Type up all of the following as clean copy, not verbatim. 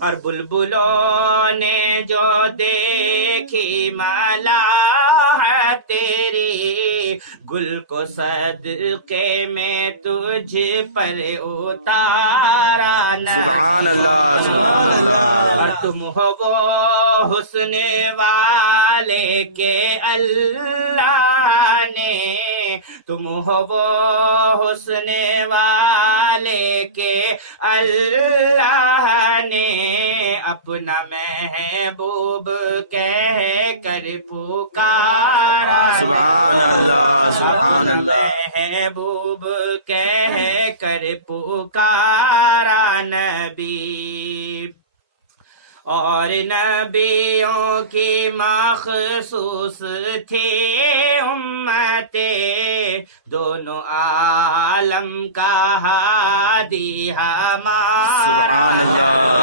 اور بلبلوں نے جو دیکھی ملا ہے تیری، گل کو صدقے میں تجھ پر اتارا نبی، اور تم ہو وہ حسن والے کہ اللہ نے، تم ہو وہ حسن والے کہ اللہ نے اپنا محبوب کہہ کر پکارا، اپنا محبوب کہہ کر پکارا نبی۔ اور نبیوں کی مخصوص تھی امتیں، دونوں عالم کا ہادی ہمارا نبی،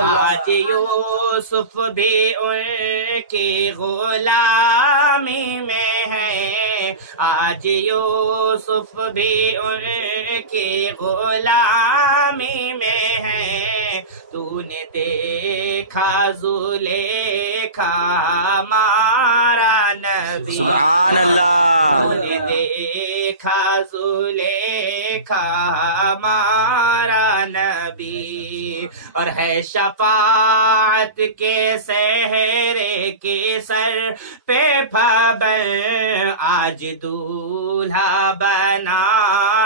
آج یوسف بھی ان کی غلامی میں ہے، آج یوسف بھی ان کی غلامی میں ہے، تو نے دیکھا زلیخا ہمارا نبی، تو نے دیکھا زلیخا ہمارا نبی، اور ہے شفاعت کے سہرے کے سر پہ پابر، آج دولہا بنا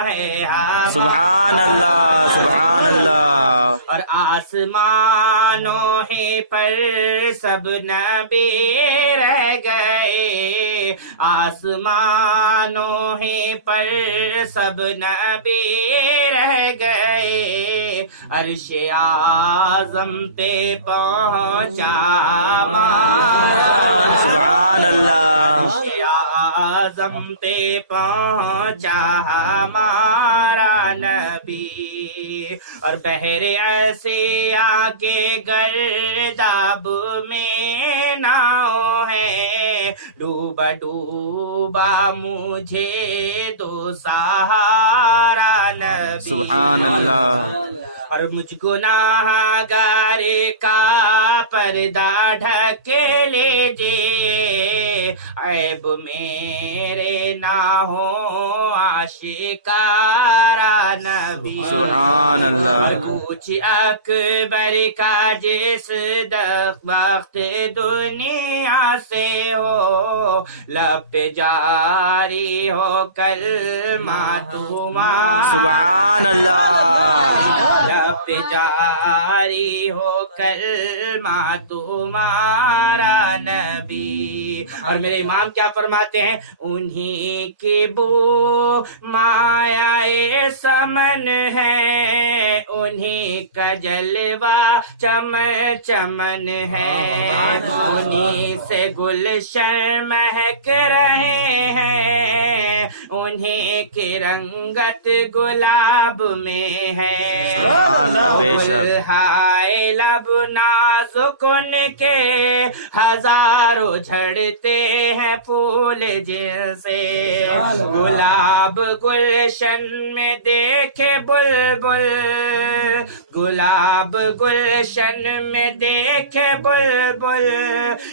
ہے ہمارا، اور آسمانوں ہی پر سب نبی رہ گئے، آسمانوں ہی پر سب نبی رہ گئے، عرش اعظم پہ پہنچا ہمارا، عرش اعظم پہ پہنچا ہمارا نبی، اور بحر آسیا کے گرداب میں ناؤ ہے، ڈوبا ڈوبا مجھے دو سہارا نبی، اور مجھ گناہ گار کا پردہ ڈھک لیجئے، عیب میرے نہ ہو آشکارا نبی، اور کوچ اکبر کا جس وقت دنیا سے ہو، لب پہ جاری ہو کلمہ تمہارا، لب پہ جاری ہو کلمہ تمہارا نبی، اور میرے امام کیا فرماتے ہیں، انہی کی بو مایہ سمن ہے، انہی کا جلوہ چمن چمن ہے، انہی سے گلشن مہک رہے ہیں، انہی کی رنگت گلاب میں ہے، گلہائے لب نازک ان کے ہزاروں جھڑتے ہیں پھول جیسے، گلاب گلشن میں دیکھے بلبل، گلاب گلشن میں دیکھے بلبل،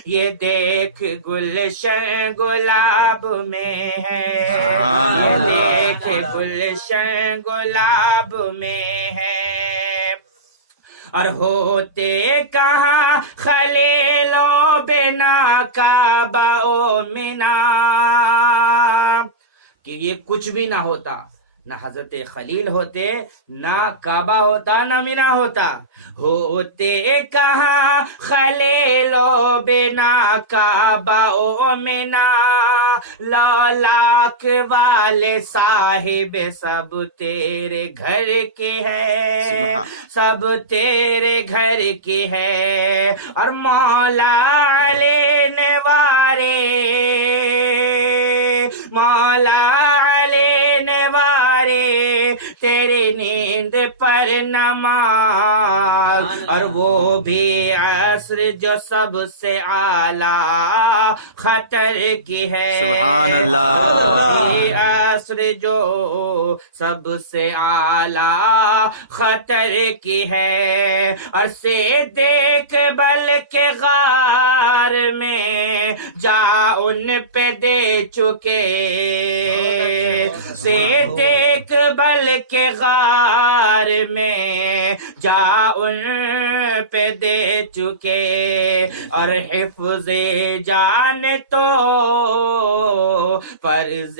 یہ دیکھ گلشن گلاب میں ہے، یہ دیکھ گلشن گلاب میں ہے، اور ہوتے کہاں خلیل و بنا کعبہ و منا، کہ یہ کچھ بھی نہ ہوتا، نہ حضرت خلیل ہوتے، نہ کعبہ ہوتا، نہ منا ہوتا، ہوتے کہاں خلیل و بنا کعبہ و منا، لالاک والے صاحب سب تیرے گھر کے ہے، سب تیرے گھر کے ہے، اور مولا علی نوارے، مولا علی نوارے تیری نیند پر نماز، اور وہ بھی یہ عصر جو سب سے اعلیٰ خطر کی ہے، یہ عصر جو سب سے اعلیٰ خطر کی ہے، اسے دیکھ بلکہ غار میں جا ان پہ دے چکے، سے دیکھ بلکہ غار میں جا ان پہ دے چکے، اور حفظ جان تو فرض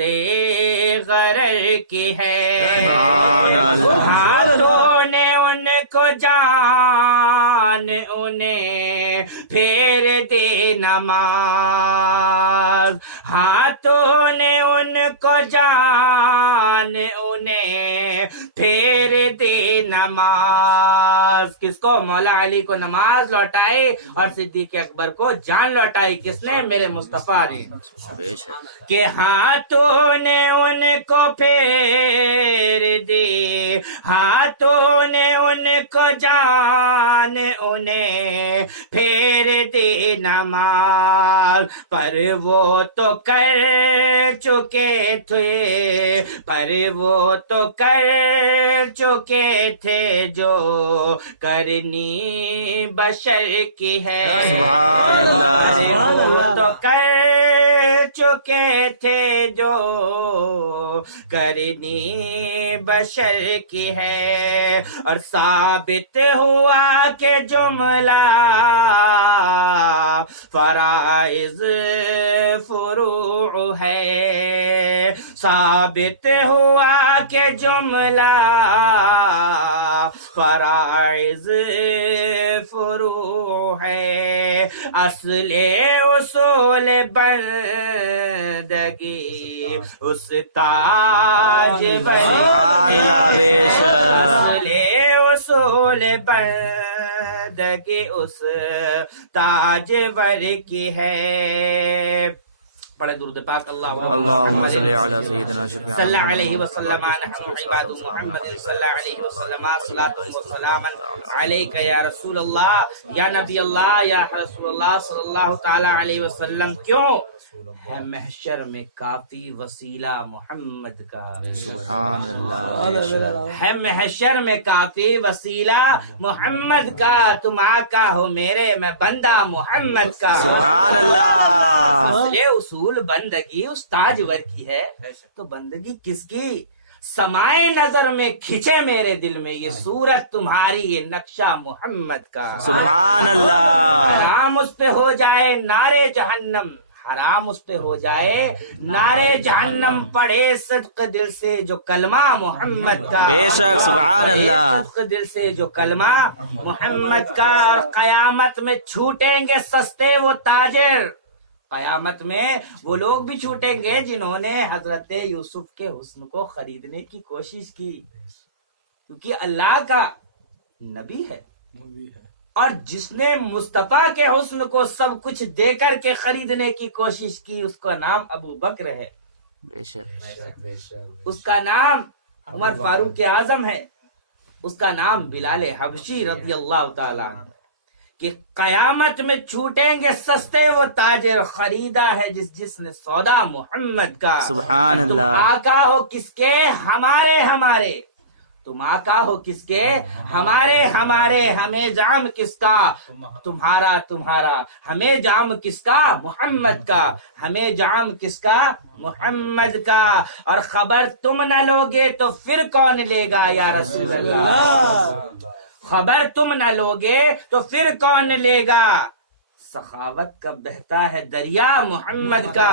غرر کی ہے، ہاتھوں نے ان کو جان انہیں پھیر دے نماز، ہاتھوں نے ان کو جان انہیں پھیر دے نماز، کس کو؟ مولا علی کو نماز لوٹائی اور صدیق اکبر کو جان لوٹائی، کس نے؟ میرے مصطفیٰ نے، کہ ہاتھوں نے ان کو پھیر دی، ہاتھوں نے ان کو جان انہیں پھیر دی نماز، پر وہ تو کر چکے تھے، پر وہ تو کر چکے تھے جو کرنی بشر کی ہے، پر وہ تو کر چکے تھے جو کرنی بشر کی ہے، اور ثابت ہوا کہ جملہ فرائض فروع ہے، ثابت ہوا کہ جملہ فرائض فروع ہے، اصل اصول بندگی اس تاج ور ہے، اصل اصول بندگی اس تاج ور کی ہے۔ پڑھے درود پاک اللہ محمد صلی اللہ علیہ وسلم، نحن عباد محمد صلی اللہ علیہ وسلم، صلاۃ و سلام علیک یا رسول اللہ، یا نبی اللہ، یا رسول اللہ صلی اللہ تعالی علیہ وسلم۔ کیوں ہے محشر میں کافی وسیلہ محمد کا، ہے محشر میں کافی وسیلہ محمد کا، تم آقا ہو میرے میں بندہ محمد کا، اصل اصول بندگی اس تاجور کی ہے، تو بندگی کس کی؟ سمائے نظر میں کھچے میرے دل میں یہ صورت تمہاری، یہ نقشہ محمد کا، حرام اس پہ ہو جائے نارے جہنم، حرام اس پہ ہو جائے نارے جہنم، پڑھے صدق دل سے جو کلمہ محمد کا، پڑھے صدق دل سے جو کلمہ محمد کا، اور قیامت میں چھوٹیں گے سستے وہ تاجر، قیامت میں وہ لوگ بھی چھوٹیں گے جنہوں نے حضرت یوسف کے حسن کو خریدنے کی کوشش کی، کیونکہ اللہ کا نبی ہے، اور جس نے مصطفیٰ کے حسن کو سب کچھ دے کر کے خریدنے کی کوشش کی اس کا نام ابو بکر ہے، اس کا نام عمر فاروق اعظم ہے، اس کا نام بلال حبشی رضی اللہ تعالیٰ عنہ، کہ قیامت میں چھوٹیں گے سستے وہ تاجر، خریدا ہے جس نے سودا محمد کا، تم آقا ہو کس کے؟ ہمارے، تم آقا ہو کس کے؟ ہمارے، ہمیں جام کس کا؟ تمہارا، ہمیں جام کس کا؟ محمد کا، ہمیں جام کس کا؟ محمد کا، اور خبر تم نہ لوگے تو پھر کون لے گا یا رسول اللہ، خبر تم نہ لوگے تو پھر کون لے گا، سخاوت کا بہتا ہے دریا محمد کا،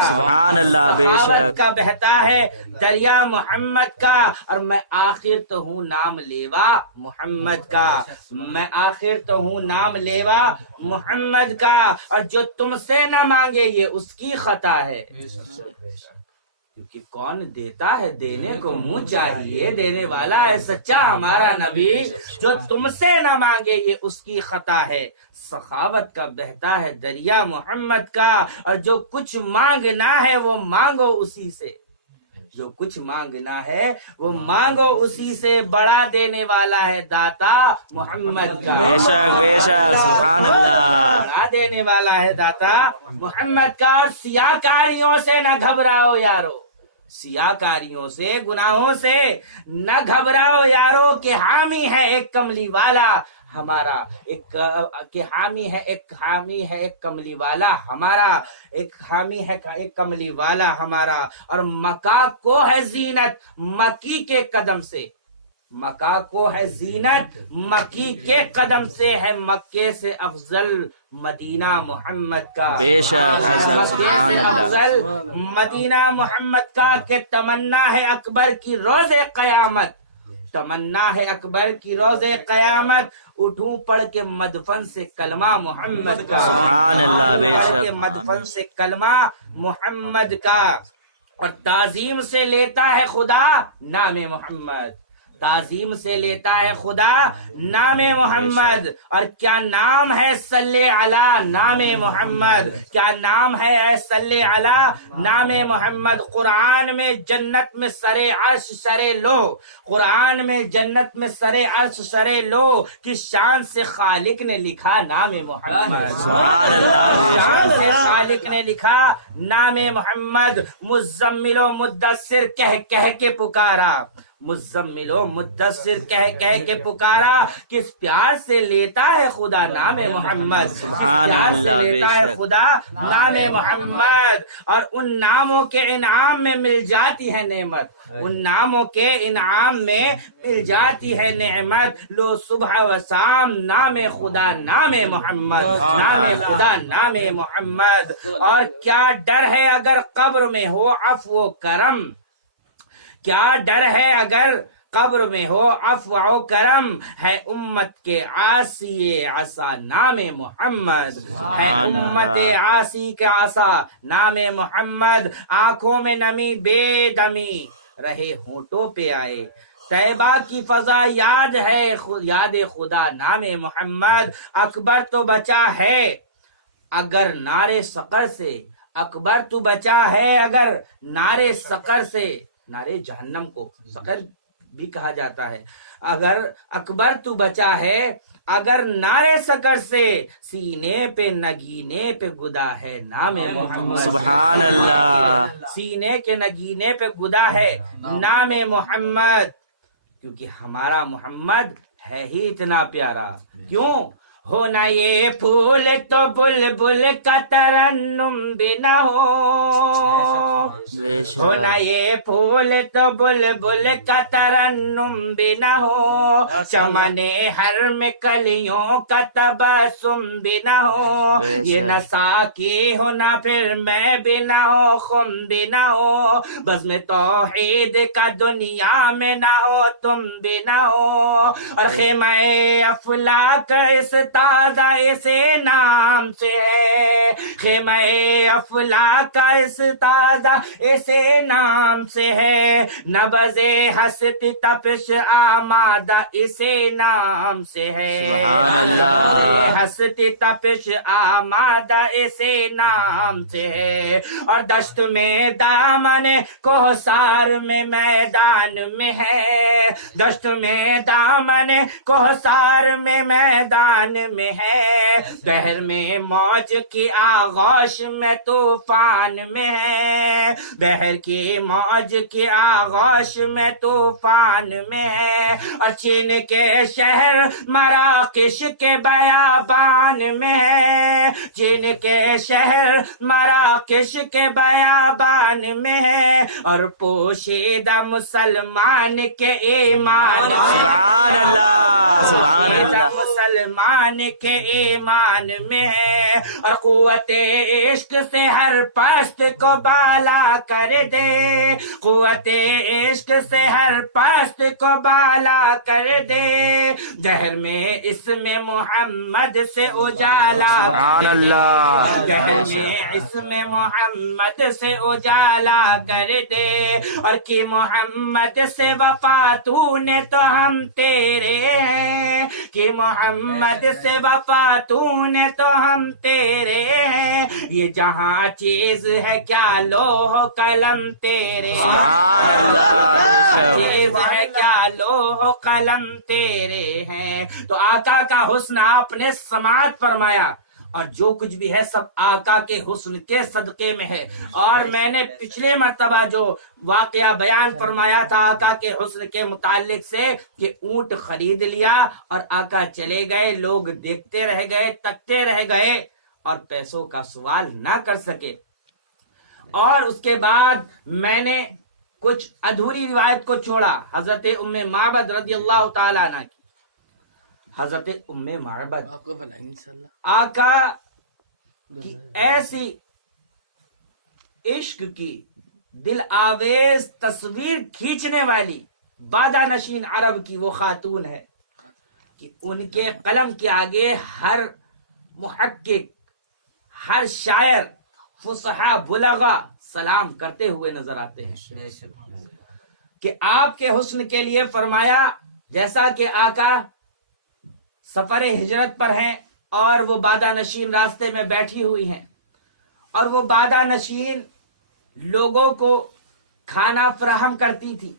سخاوت کا بہتا ہے دریا محمد کا، اور میں آخر تو ہوں نام لیوا محمد کا، میں آخر تو ہوں نام لیوا محمد کا، اور جو تم سے نہ مانگے یہ اس کی خطا ہے، کیونکہ کون دیتا ہے دینے کو منہ چاہیے، دینے والا ہے سچا ہمارا نبی، جو تم سے نہ مانگے یہ اس کی خطا ہے، سخاوت کا بہتا ہے دریا محمد کا، اور جو کچھ مانگنا ہے وہ مانگو اسی سے، جو کچھ مانگنا ہے وہ مانگو، اسی سے بڑا دینے والا ہے داتا محمد کا، بڑا دینے والا ہے داتا محمد کا۔ اور سیاہ کاریوں سے نہ گھبراؤ یارو، سیاہ کاریوں سے، گناہوں سے نہ گھبراؤ یارو، کہ حامی ہے ایک کملی والا ہمارا، ایک حامی ہے ایک کملی والا ہمارا، ایک حامی ہے ایک کملی والا ہمارا۔ اور مکہ کو ہے زینت مکی کے قدم سے، مکہ کو ہے زینت مکی کے قدم سے، ہے مکے سے افضل مدینہ محمد کا، مکے سے افضل مدینہ محمد کا، کہ تمنا ہے اکبر کی روز قیامت، تمنا ہے اکبر کی روز قیامت، اٹھوں پڑھ کے مدفن سے کلمہ محمد کا، پڑھ کے مدفن سے کلمہ محمد کا۔ اور تعظیم سے لیتا ہے خدا نام محمد، تعظیم سے لیتا ہے خدا نام محمد۔ اور کیا نام ہے صلی علی نام محمد، کیا نام ہے اے صلی علی نام محمد۔ قرآن میں جنت میں سر عرش سر لو، قرآن میں جنت میں سر عرش سر لو، کس شان سے خالق نے لکھا نام محمد، شان سے خالق نے لکھا نام محمد۔ مزمل و مدثر کہہ کے پکارا، مزمل و مدثر کہہ کے پکارا، کس پیار سے لیتا ہے خدا نام محمد، کس پیار سے لیتا ہے خدا نام محمد۔ اور ان ناموں کے انعام میں مل جاتی ہے نعمت، ان ناموں کے انعام میں مل جاتی ہے نعمت۔ لو صبح و شام نام خدا نام محمد، نام خدا نام محمد۔ اور کیا ڈر ہے اگر قبر میں ہو عفو و کرم، کیا ڈر ہے اگر قبر میں ہو عفو و کرم، ہے امت کے عاصی عصا نام محمد، ہے امت عاصی کا عصا نام محمد۔ آنکھوں میں نمی بے دمی رہے ہونٹوں پہ آئے، طیبہ کی فضا یاد ہے یاد خدا نام محمد۔ اکبر تو بچا ہے اگر نعرے سقر سے، اکبر تو بچا ہے اگر نعرے سقر سے، نعرے جہنم کو سقر بھی کہا جاتا ہے۔ اگر اکبر تو بچا ہے اگر نعرے سقر سے، سینے پہ نگینے پہ گدا ہے نام محمد، سینے کے نگینے پہ گدا ہے نام محمد، کیونکہ ہمارا محمد ہے ہی اتنا پیارا۔ کیوں ہونا یہ پھول تو بلبل کا ترنم بھی نہ ہو، ہونا یہ پھول تو بلبل کا ترنم بھی نہ ہو، چمن ہر میں کلیوں کا تبسم بھی نہ ہو، یہ نہ ساقی ہو نہ پھر میں بھی نہ ہو، خم بھی نہ ہو، بزم توحید کا دنیا میں نہ ہو تم بھی نہ ہو۔ اور خیمہ افلاک اس تازہ اسے نام سے ہے، خیمہ افلاک کا اس تازہ اسے نام سے ہے، نبض ہستی تپش آمادہ اسے نام سے ہے، نبض ہستی تپش آمادہ اسے نام سے ہے۔ اور دشت میں دامن کوثر میں میدان میں ہے، دشت میں دامن کوثر میں میدان میں ہے، بحر میں موج کی آغوش میں طوفان میں ہے، بحر کی موج کی آغوش میں طوفان میں ہے۔ اور چین کے شہر مراکش کے بیابان میں ہے، چین کے شہر مراکش کے بیابان میں ہے، اور پوشیدہ مسلمان کے ایمان میں ہے، پوشیدہ مسلمان کے ایمان میں ہے۔ اور قوت عشق سے ہر پست کو بالا کر دے، قوت عشق سے ہر پست کو بالا کر دے، دہر میں اسم محمد سے اجالا کر دے، دہر میں اسم محمد سے اجالا کر دے۔ اور کہ محمد سے وفا تو نے تو ہم تیرے ہیں، کہ محمد سے وفا تو نے تو ہم تیرے ہیں، یہ جہاں چیز ہے کیا لوح قلم تیرے چیز ہے کیا لوح قلم تیرے ہیں۔ تو آقا کا حسن آپ نے سماعت فرمایا، اور جو کچھ بھی ہے سب آقا کے حسن کے صدقے میں ہے۔ اور میں نے پچھلے مرتبہ جو واقعہ بیان فرمایا تھا آقا کے حسن کے متعلق سے کہ اونٹ خرید لیا اور آقا چلے گئے، لوگ دیکھتے رہ گئے، تکتے رہ گئے اور پیسوں کا سوال نہ کر سکے۔ اور اس کے بعد میں نے کچھ ادھوری روایت کو چھوڑا، حضرت ام معبد رضی اللہ تعالیٰ عنہ کی۔ حضرت ام معبد آقا کی ایسی عشق کی دل آویز تصویر کھینچنے والی بادہ نشین عرب کی وہ خاتون ہے کہ ان کے قلم کے آگے ہر محقق، ہر شاعر، فصحا، بلغا سلام کرتے ہوئے نظر آتے ہیں کہ آپ کے حسن کے لیے فرمایا جیسا کہ آقا سفر ہجرت پر ہیں اور وہ بادہ نشین راستے میں بیٹھی ہوئی ہیں، اور وہ بادہ نشین لوگوں کو کھانا فراہم کرتی تھی،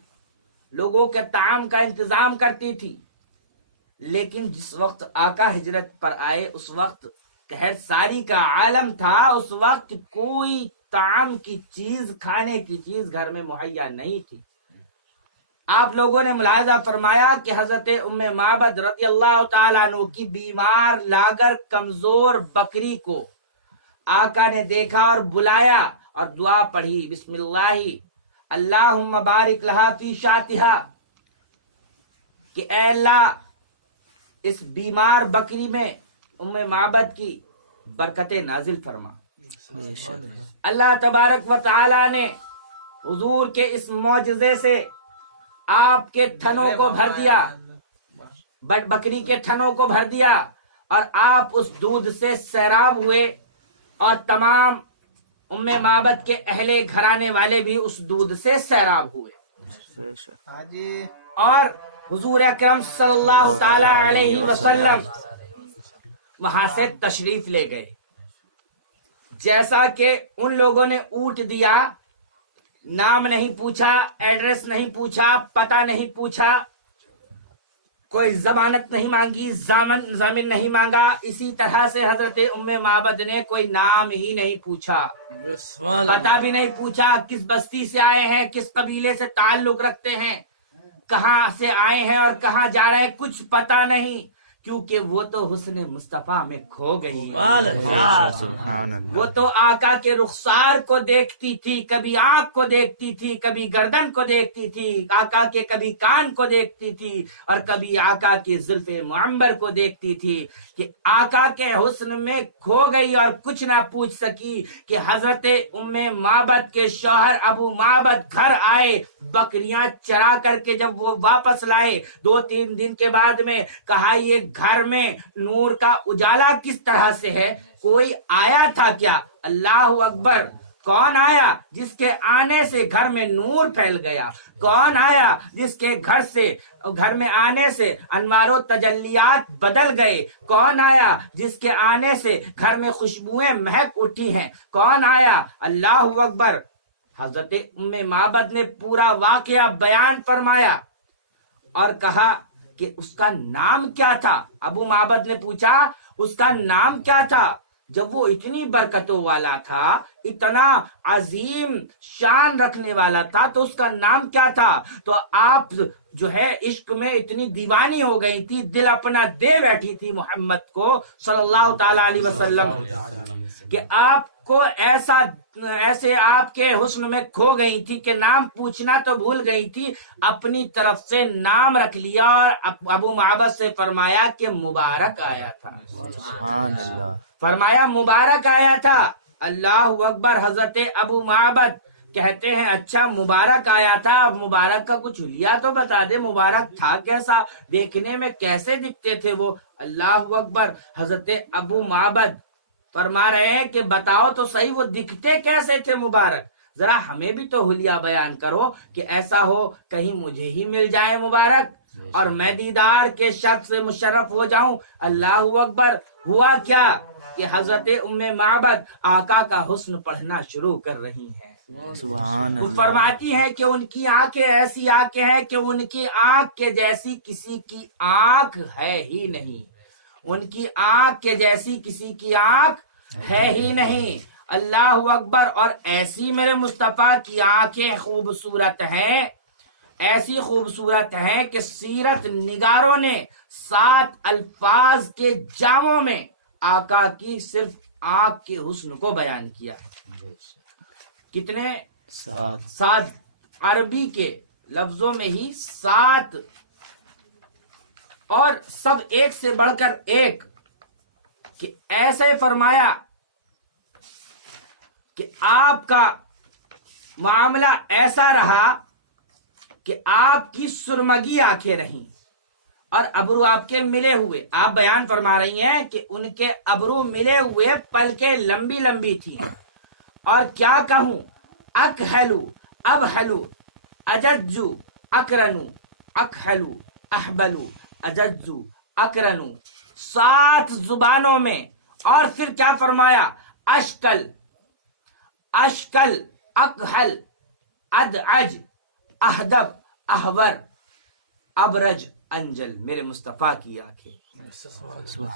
لوگوں کے طعام کا انتظام کرتی تھی، لیکن جس وقت آقا ہجرت پر آئے اس وقت قحط ساری کا عالم تھا، اس وقت کوئی طعام کی چیز، کھانے کی چیز گھر میں مہیا نہیں تھی۔ آپ لوگوں نے ملاحظہ فرمایا کہ حضرت ام معبد رضی اللہ تعالیٰ عنہ کی بیمار لاغر کمزور بکری کو آقا نے دیکھا اور بلایا اور دعا پڑھی، بسم اللہ اللہم بارک لہا فی شاتہا، کہ اے اللہ اس بیمار بکری میں ام معبد کی برکتیں نازل فرما۔ اللہ تبارک و تعالی نے حضور کے اس معجزے سے آپ کے تھنوں کو بھر دیا، بکری کے تھنوں کو بھر دیا، اور آپ اس دودھ سے سیراب ہوئے، اور تمام ام معبد کے اہل گھرانے والے بھی اس دودھ سے سیراب ہوئے، اور حضور اکرم صلی اللہ تعالی علیہ وسلم وہاں سے تشریف لے گئے۔ جیسا کہ ان لوگوں نے اونٹ دیا، نام نہیں پوچھا، ایڈریس نہیں پوچھا، پتہ نہیں پوچھا، کوئی ضمانت نہیں مانگی، ضامن نہیں مانگا، اسی طرح سے حضرت ام معبد نے کوئی نام ہی نہیں پوچھا، پتہ بھی نہیں پوچھا، کس بستی سے آئے ہیں، کس قبیلے سے تعلق رکھتے ہیں، کہاں سے آئے ہیں اور کہاں جا رہے ہیں، کچھ پتہ نہیں، کیونکہ وہ تو حسن مصطفیٰ میں کھو گئی، وہ تو آقا کے رخسار کو دیکھتی تھی، کبھی آنکھ کو دیکھتی تھی، کبھی گردن کو دیکھتی تھی، آقا کے کبھی کان کو دیکھتی تھی، اور کبھی آقا کے زلف معمبر کو دیکھتی تھی، کہ آقا کے حسن میں کھو گئی اور کچھ نہ پوچھ سکی کہ حضرت ام معبد کے شوہر ابو معبد گھر آئے، بکریاں چرا کر کے جب وہ واپس لائے 2-3 دن کے بعد میں، کہا یہ گھر میں نور کا اجالا کس طرح سے ہے، کوئی آیا تھا کیا؟ اللہ اکبر، کون آیا جس کے آنے سے گھر میں نور پھیل گیا؟ کون آیا جس کے گھر میں آنے سے انوار و تجلیات بدل گئے؟ کون آیا جس کے آنے سے گھر میں خوشبوئیں مہک اٹھی ہیں؟ کون آیا؟ اللہ اکبر۔ حضرت ام معبد نے پورا واقعہ بیان فرمایا اور کہا کہ اس کا نام کیا تھا؟ ابو معبد نے پوچھا اس کا نام کیا تھا؟ جب وہ اتنی برکتوں والا تھا، اتنا عظیم شان رکھنے والا تھا، تو اس کا نام کیا تھا؟ تو آپ جو ہے عشق میں اتنی دیوانی ہو گئی تھی، دل اپنا دے بیٹھی تھی محمد کو صلی اللہ تعالی علیہ وسلم، کہ آپ کو ایسے آپ کے حسن میں کھو گئی تھی کہ نام پوچھنا تو بھول گئی تھی، اپنی طرف سے نام رکھ لیا اور ابو معبد سے فرمایا کہ مبارک آیا تھا، فرمایا مبارک آیا تھا۔ اللہ اکبر۔ حضرت ابو معبد کہتے ہیں اچھا مبارک آیا تھا، مبارک کا کچھ حلیہ تو بتا دے، مبارک تھا کیسا، دیکھنے میں کیسے دکھتے تھے وہ؟ اللہ اکبر۔ حضرت ابو معبد فرما رہے ہیں کہ بتاؤ تو صحیح وہ دکھتے کیسے تھے مبارک، ذرا ہمیں بھی تو حلیہ بیان کرو کہ ایسا ہو کہیں مجھے ہی مل جائے مبارک اور میں دیدار کے شرف سے مشرف ہو جاؤں۔ اللہ اکبر۔ ہوا کیا کہ حضرت ام معبد آقا کا حسن پڑھنا شروع کر رہی ہیں. وہ فرماتی ہیں کہ ان کی آنکھیں ایسی آنکھیں ہیں کہ ان کی آنکھ کے جیسی کسی کی آنکھ ہے ہی نہیں. ان کی آنکھ کے جیسی کسی کی آنکھ ہے ہی نہیں. اللہ اکبر. اور ایسی میرے مصطفیٰ کی آنکھیں خوبصورت ہیں، ایسی خوبصورت ہیں کہ سیرت نگاروں نے 7 الفاظ کے جاموں میں آقا کی صرف آنکھ کے حسن کو بیان کیا ہے. کتنے؟ 7. عربی کے لفظوں میں ہی 7، اور سب ایک سے بڑھ کر ایک. کہ ایسے فرمایا کہ آپ کا معاملہ ایسا رہا کہ آپ کی سرمگی آنکھیں رہیں اور ابرو آپ کے ملے ہوئے. آپ بیان فرما رہی ہیں کہ ان کے ابرو ملے ہوئے، پلکیں لمبی لمبی تھیں. اور کیا کہوں، اکحلو ابحلو اججو اکرنو، اکحلو احبلو اججو اکرنو، 7 زبانوں میں. اور پھر کیا فرمایا، اشکل اشکل اکحل ادعج احدب احور ابرج انجل. میرے مصطفیٰ کی آنکھیں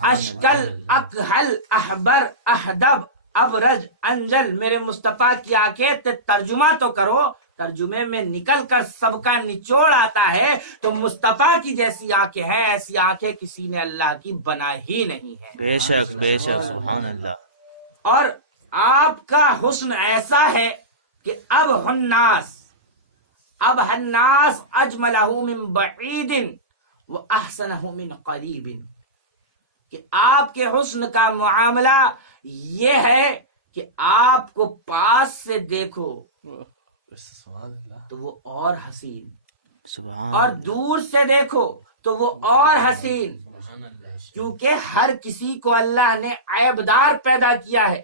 اشکل اکحل احبر احدب ابرج انجل. میرے مصطفیٰ کی آنکھیں. ترجمہ تو کرو، ترجمے میں نکل کر سب کا نچوڑ آتا ہے تو مصطفیٰ کی جیسی آنکھیں ہیں، ایسی آنکھیں کسی نے اللہ کی بنا ہی نہیں ہے. بے شک بے شک، سبحان اللہ. اور آپ کا حسن ایسا ہے کہ اب الناس اجملہ من بعید و احسنہ من قریب. کہ آپ کے حسن کا معاملہ یہ ہے کہ آپ کو پاس سے دیکھو تو وہ اور حسین، اور دور سے دیکھو تو وہ اور حسین. کیونکہ ہر کسی کو اللہ نے عیبدار پیدا کیا ہے،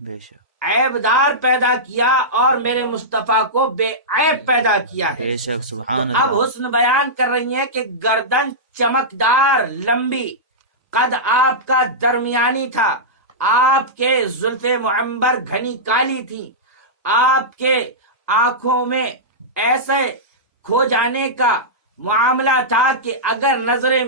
بے شک عیبدار پیدا کیا، اور میرے مصطفیٰ کو بے عیب پیدا کیا ہے. بے شک، سبحان تو اللہ. اب حسن بیان کر رہی ہیں کہ گردن چمکدار لمبی، قد آپ کا درمیانی تھا، آپ کے زلف معمبر گھنی کالی تھی، آپ کے آنکھوں میں ایسے کھو جانے کا معاملہ تھا کہ اگر نظریں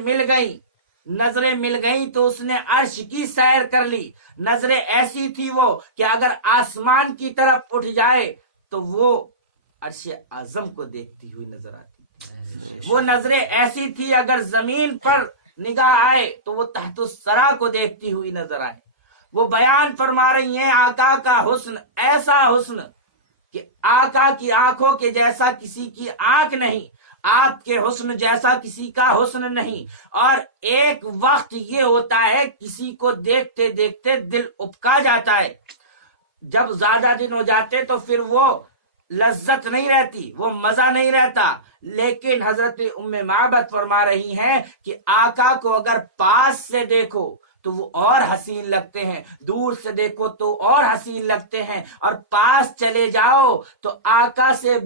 مل گئیں تو اس نے عرش کی سیر کر لی. نظریں ایسی تھی وہ کہ اگر آسمان کی طرف اٹھ جائے تو وہ عرش اعظم کو دیکھتی ہوئی نظر آتی. وہ نظریں ایسی تھی اگر زمین پر نگاہ آئے تو وہ تحت الثری کو دیکھتی ہوئی نظر آئے. وہ بیان فرما رہی ہیں آقا کا حسن ایسا حسن کہ آقا کی آنکھوں کے جیسا کسی کی آنکھ نہیں، آپ کے حسن جیسا کسی کا حسن نہیں. اور ایک وقت یہ ہوتا ہے کسی کو دیکھتے دیکھتے دل اپکا جاتا ہے. جب زیادہ دن ہو جاتے تو پھر وہ لذت نہیں رہتی، وہ مزہ نہیں رہتا. لیکن حضرت ام معبد فرما رہی ہیں کہ آقا کو اگر پاس سے دیکھو تو وہ اور حسین لگتے ہیں، دور سے دیکھو تو اور حسین لگتے ہیں، اور پاس چلے جاؤ تو آقا سے